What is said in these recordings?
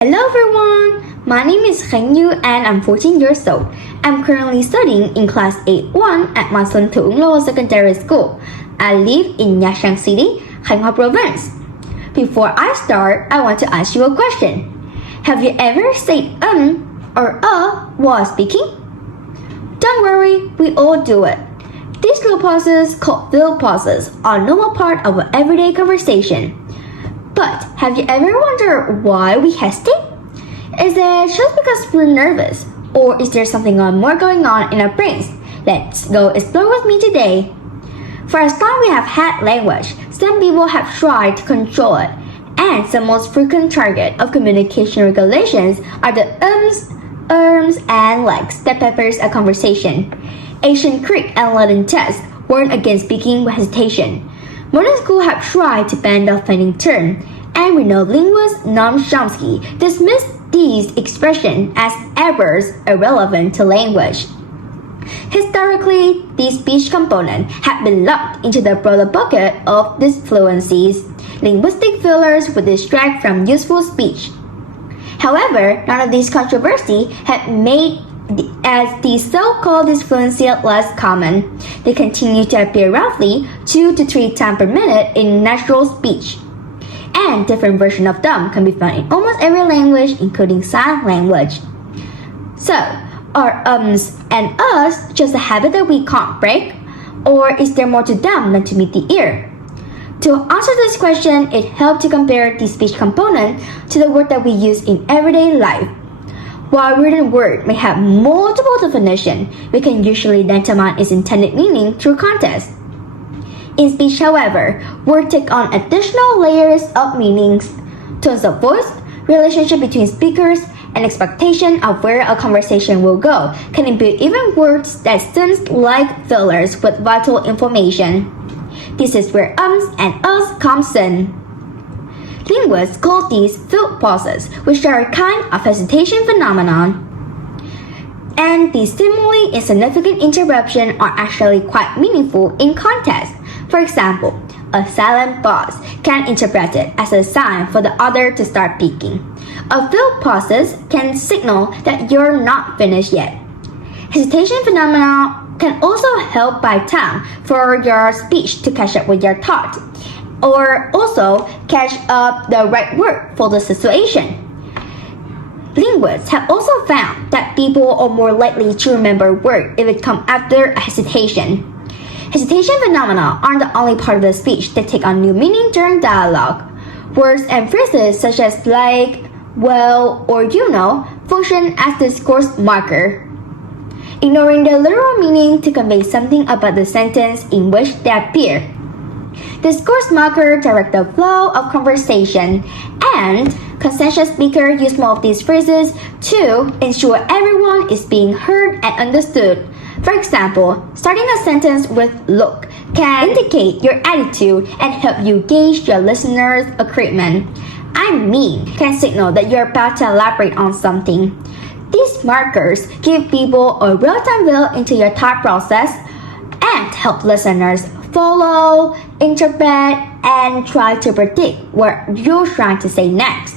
Hello everyone, my name is Khánh and I'm 14 years old. I'm currently studying in class 8-1 at my Xuân Thượng Lower Secondary School. I live in Nha Trang City, Khánh Hòa Province. Before I start, I want to ask you a question. Have you ever said or while speaking? Don't worry, we all do it. These little pauses called fill pauses are a normal part of our everyday conversation. But have you ever wondered why we hesitate? Is it just because we're nervous? Or is there something more going on in our brains? Let's go explore with me today. For as long we have had language, some people have tried to control it. And the most frequent target of communication regulations are the and likes that peppers a conversation. Ancient Greek and Latin texts warn against speaking with hesitation. Modern schools have tried to ban the offending term, and renowned linguist Noam Chomsky dismissed these expressions as errors irrelevant to language. Historically, these speech components have been lumped into the broader bucket of disfluencies. Linguistic fillers would distract from useful speech. However, none of these controversies have made as the so-called disfluency less common. They continue to appear roughly 2 to 3 times per minute in natural speech. And different versions of them can be found in almost every language, including sign language. So, are and us just a habit that we can't break? Or is there more to them than to meet the ear? To answer this question, it helps to compare the speech component to the word that we use in everyday life. While written word may have multiple definitions, we can usually determine its intended meaning through context. In speech, however, words take on additional layers of meanings. Tones of voice, relationship between speakers, and expectation of where a conversation will go can imbue even words that seem like fillers with vital information. This is where and us comes in. Linguists call these fill pauses, which are a kind of hesitation phenomenon. And these seemingly insignificant interruptions are actually quite meaningful in context. For example, a silent pause can be interpreted as a sign for the other to start speaking. A fill pauses can signal that you're not finished yet. Hesitation phenomena can also help buy time for your speech to catch up with your thought, or also catch up the right word for the situation. Linguists have also found that people are more likely to remember words if it comes after a hesitation. Hesitation phenomena aren't the only part of the speech that take on new meaning during dialogue. Words and phrases such as like, well, or you know function as discourse marker, ignoring the literal meaning to convey something about the sentence in which they appear. Discourse marker direct the flow of conversation, and conscientious speakers use more of these phrases to ensure everyone is being heard and understood. For example, starting a sentence with look can indicate your attitude and help you gauge your listener's agreement. I mean can signal that you're about to elaborate on something. These markers give people a real-time view into your thought process and help listeners follow, interpret, and try to predict what you're trying to say next.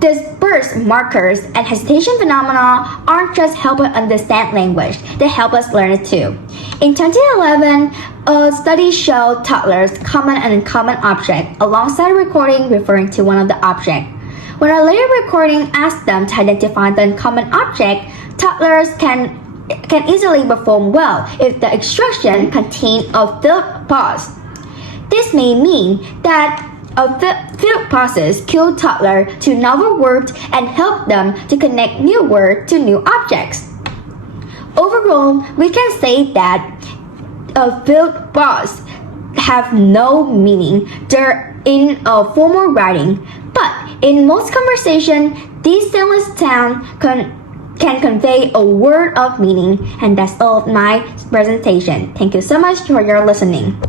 Dispersed markers and hesitation phenomena aren't just help us understand language, they help us learn it too. In 2011, a study showed toddlers common and uncommon objects alongside a recording referring to one of the objects. When a later recording asked them to identify the uncommon object, toddlers can easily perform well if the instruction contained a filled pause. This may mean that filled pauses cue toddlers to novel words and help them to connect new words to new objects. Overall, we can say that a filled pause have no meaning. They're in a formal writing, but in most conversation, these seamless sounds can convey a word of meaning. And that's all of my presentation. Thank you so much for your listening.